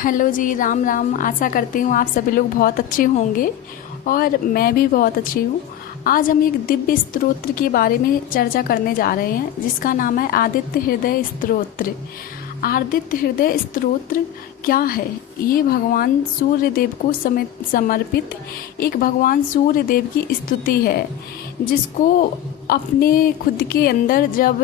Hello जी, राम राम। आशा करती हूँ आप सभी लोग बहुत अच्छे होंगे और मैं भी बहुत अच्छी हूँ। आज हम एक दिव्य स्तोत्र के बारे में चर्चा करने जा रहे हैं जिसका नाम है आदित्य हृदय स्तोत्र। आदित्य हृदय स्तोत्र क्या है? ये भगवान सूर्य देव को समर्पित एक भगवान सूर्य देव की स्तुति है, जिसको अपने खुद के अंदर जब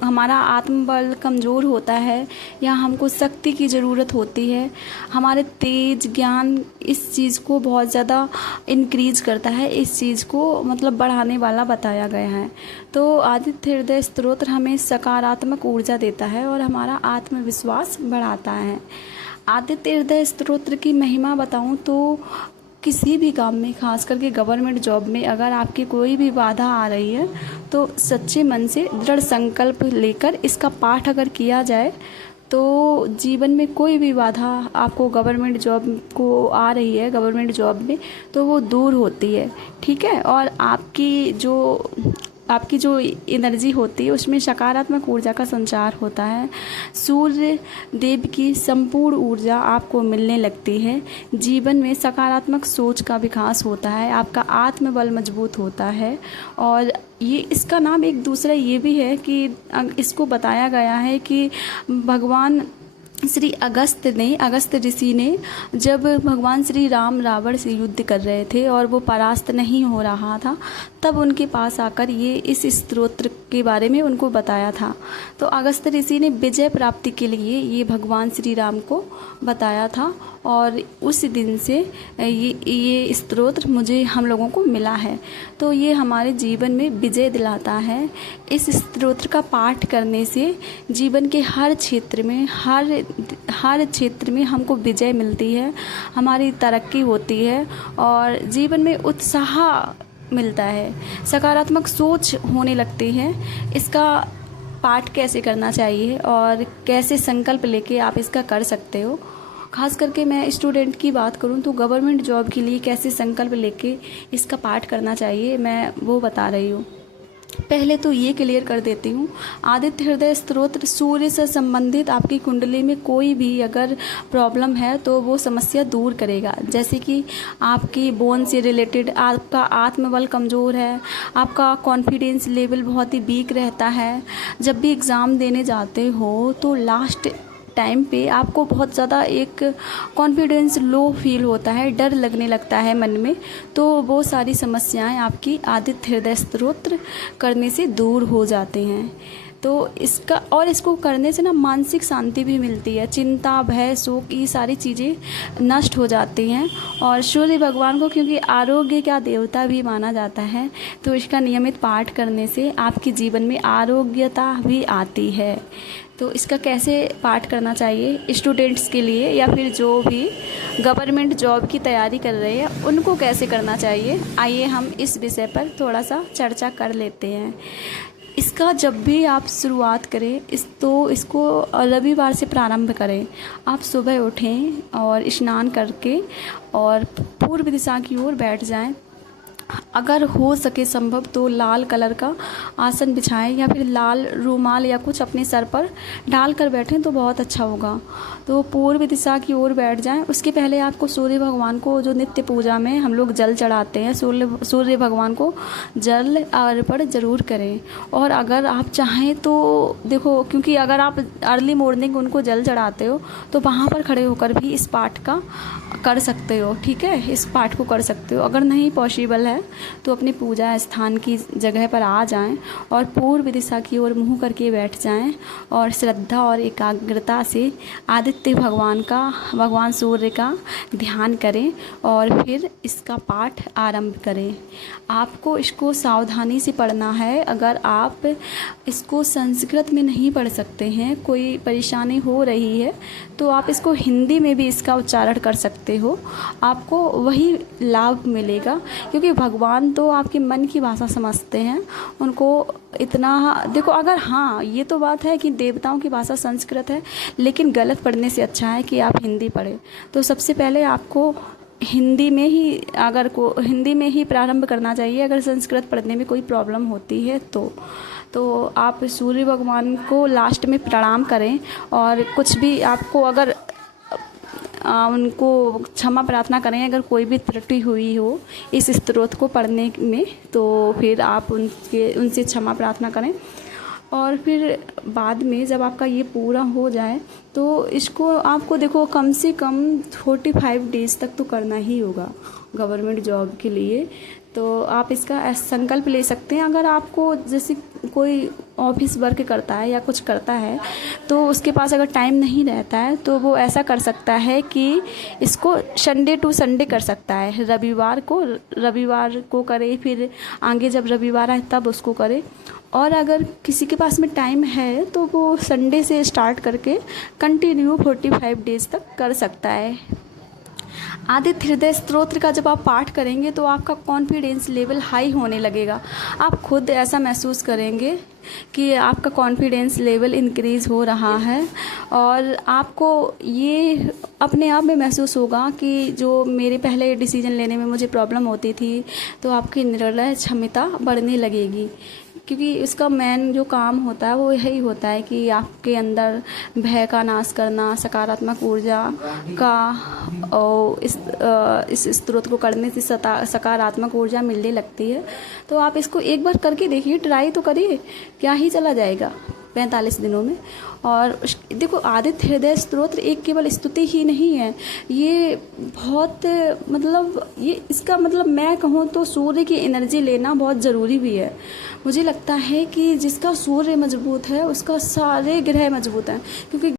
हमारा आत्मबल कमज़ोर होता है या हमको शक्ति की ज़रूरत होती है, हमारे तेज ज्ञान इस चीज़ को बहुत ज़्यादा इंक्रीज करता है, इस चीज़ को मतलब बढ़ाने वाला बताया गया है। तो आदित्य हृदय स्तोत्र हमें सकारात्मक ऊर्जा देता है और हमारा आत्मविश्वास बढ़ाता है। आदित्य हृदय स्तोत्र की महिमा बताऊं तो किसी भी काम में, खास करके गवर्नमेंट जॉब में, अगर आपकी कोई भी बाधा आ रही है तो सच्चे मन से दृढ़ संकल्प लेकर इसका पाठ अगर किया जाए तो जीवन में कोई भी बाधा आपको गवर्नमेंट जॉब को आ रही है, गवर्नमेंट जॉब में, तो वो दूर होती है। ठीक है। और आपकी जो एनर्जी होती है उसमें सकारात्मक ऊर्जा का संचार होता है। सूर्य देव की संपूर्ण ऊर्जा आपको मिलने लगती है। जीवन में सकारात्मक सोच का विकास होता है, आपका आत्मबल मजबूत होता है। और ये इसका नाम एक दूसरा ये भी है कि इसको बताया गया है कि भगवान श्री अगस्त ऋषि ने जब भगवान श्री राम रावण से युद्ध कर रहे थे और वो परास्त नहीं हो रहा था, तब उनके पास आकर ये इस स्तोत्र के बारे में उनको बताया था। तो अगस्त ऋषि ने विजय प्राप्ति के लिए ये भगवान श्री राम को बताया था और उस दिन से ये स्तोत्र हम लोगों को मिला है। तो ये हमारे जीवन में विजय दिलाता है। इस स्तोत्र का पाठ करने से जीवन के हर क्षेत्र में हमको विजय मिलती है, हमारी तरक्की होती है और जीवन में उत्साह मिलता है, सकारात्मक सोच होने लगती है। इसका पाठ कैसे करना चाहिए और कैसे संकल्प लेके आप इसका कर सकते हो, खास करके मैं स्टूडेंट की बात करूं तो गवर्नमेंट जॉब के लिए कैसे संकल्प लेके इसका पाठ करना चाहिए, मैं वो बता रही हूँ। पहले तो ये क्लियर कर देती हूँ, आदित्य हृदय स्तोत्र सूर्य से संबंधित आपकी कुंडली में कोई भी अगर प्रॉब्लम है तो वो समस्या दूर करेगा। जैसे कि आपकी बोन से रिलेटेड, आपका आत्मबल कमज़ोर है, आपका कॉन्फिडेंस लेवल बहुत ही वीक रहता है, जब भी एग्ज़ाम देने जाते हो तो लास्ट टाइम पे आपको बहुत ज़्यादा एक कॉन्फिडेंस लो फील होता है, डर लगने लगता है मन में, तो वो सारी समस्याएं आपकी आदित्य हृदय स्तोत्र करने से दूर हो जाते हैं। तो इसको करने से ना मानसिक शांति भी मिलती है, चिंता, भय, शोक, ये सारी चीज़ें नष्ट हो जाती हैं। और सूर्य भगवान को क्योंकि आरोग्य का देवता भी माना जाता है, तो इसका नियमित पाठ करने से आपके जीवन में आरोग्यता भी आती है। तो इसका कैसे पाठ करना चाहिए स्टूडेंट्स के लिए या फिर जो भी गवर्नमेंट जॉब की तैयारी कर रहे हैं उनको कैसे करना चाहिए, आइए हम इस विषय पर थोड़ा सा चर्चा कर लेते हैं। इसका जब भी आप शुरुआत करें इसको रविवार से प्रारंभ करें। आप सुबह उठें और स्नान करके और पूर्व दिशा की ओर बैठ जाएं। अगर हो सके संभव तो लाल कलर का आसन बिछाएं या फिर लाल रूमाल या कुछ अपने सर पर डाल कर बैठें तो बहुत अच्छा होगा। तो पूर्व दिशा की ओर बैठ जाएं। उसके पहले आपको सूर्य भगवान को, जो नित्य पूजा में हम लोग जल चढ़ाते हैं, सूर्य भगवान को जल अर्पण ज़रूर करें। और अगर आप चाहें तो देखो, क्योंकि अगर आप अर्ली मॉर्निंग उनको जल चढ़ाते हो तो वहाँ पर खड़े होकर भी इस पाठ का कर सकते हो। ठीक है, इस पाठ को कर सकते हो। अगर नहीं पॉसिबल है तो अपनी पूजा स्थान की जगह पर आ जाएं और पूर्व दिशा की ओर मुँह करके बैठ जाएं और श्रद्धा और एकाग्रता से आदित्य भगवान सूर्य का ध्यान करें और फिर इसका पाठ आरंभ करें। आपको इसको सावधानी से पढ़ना है। अगर आप इसको संस्कृत में नहीं पढ़ सकते हैं, कोई परेशानी हो रही है, तो आप इसको हिंदी में भी इसका उच्चारण कर सकते हो, आपको वही लाभ मिलेगा। क्योंकि भगवान तो आपके मन की भाषा समझते हैं, उनको इतना देखो, अगर हाँ ये तो बात है कि देवताओं की भाषा संस्कृत है, लेकिन गलत पढ़ने से अच्छा है कि आप हिंदी पढ़ें। तो सबसे पहले आपको हिंदी में ही प्रारंभ करना चाहिए। अगर संस्कृत पढ़ने में कोई प्रॉब्लम होती है तो आप सूर्य भगवान को लास्ट में प्रणाम करें। और कुछ भी आपको अगर उनको क्षमा प्रार्थना करें अगर कोई भी त्रुटि हुई हो इस स्तोत्र को पढ़ने में, तो फिर आप उनसे क्षमा प्रार्थना करें। और फिर बाद में जब आपका ये पूरा हो जाए तो इसको आपको देखो कम से कम 45 डेज़ तक तो करना ही होगा गवर्नमेंट जॉब के लिए। तो आप इसका संकल्प ले सकते हैं। अगर आपको जैसे कोई ऑफिस वर्क करता है या कुछ करता है तो उसके पास अगर टाइम नहीं रहता है तो वो ऐसा कर सकता है कि इसको संडे टू संडे कर सकता है। रविवार को करे, फिर आगे जब रविवार आए तब उसको करे। और अगर किसी के पास में टाइम है तो वो संडे से स्टार्ट करके कंटिन्यू 45 डेज़ तक कर सकता है। आदित्य हृदय स्तोत्र का जब आप पाठ करेंगे तो आपका कॉन्फिडेंस लेवल हाई होने लगेगा। आप खुद ऐसा महसूस करेंगे कि आपका कॉन्फिडेंस लेवल इंक्रीज़ हो रहा है और आपको ये अपने आप में महसूस होगा कि जो मेरे पहले डिसीजन लेने में मुझे प्रॉब्लम होती थी तो आपकी निर्णय क्षमता बढ़ने लगेगी। क्योंकि इसका मेन जो काम होता है वो यही होता है कि आपके अंदर भय का नाश करना, सकारात्मक ऊर्जा का, और इस स्तोत्र को करने से सकारात्मक ऊर्जा मिलने लगती है। तो आप इसको एक बार करके देखिए, ट्राई तो करिए, क्या ही चला जाएगा 45 दिनों में। और देखो आदित्य हृदय स्तोत्र एक केवल स्तुति ही नहीं है, ये बहुत ये इसका मैं कहूँ तो सूर्य की एनर्जी लेना बहुत ज़रूरी भी है। मुझे लगता है कि जिसका सूर्य मजबूत है उसका सारे ग्रह मजबूत हैं, क्योंकि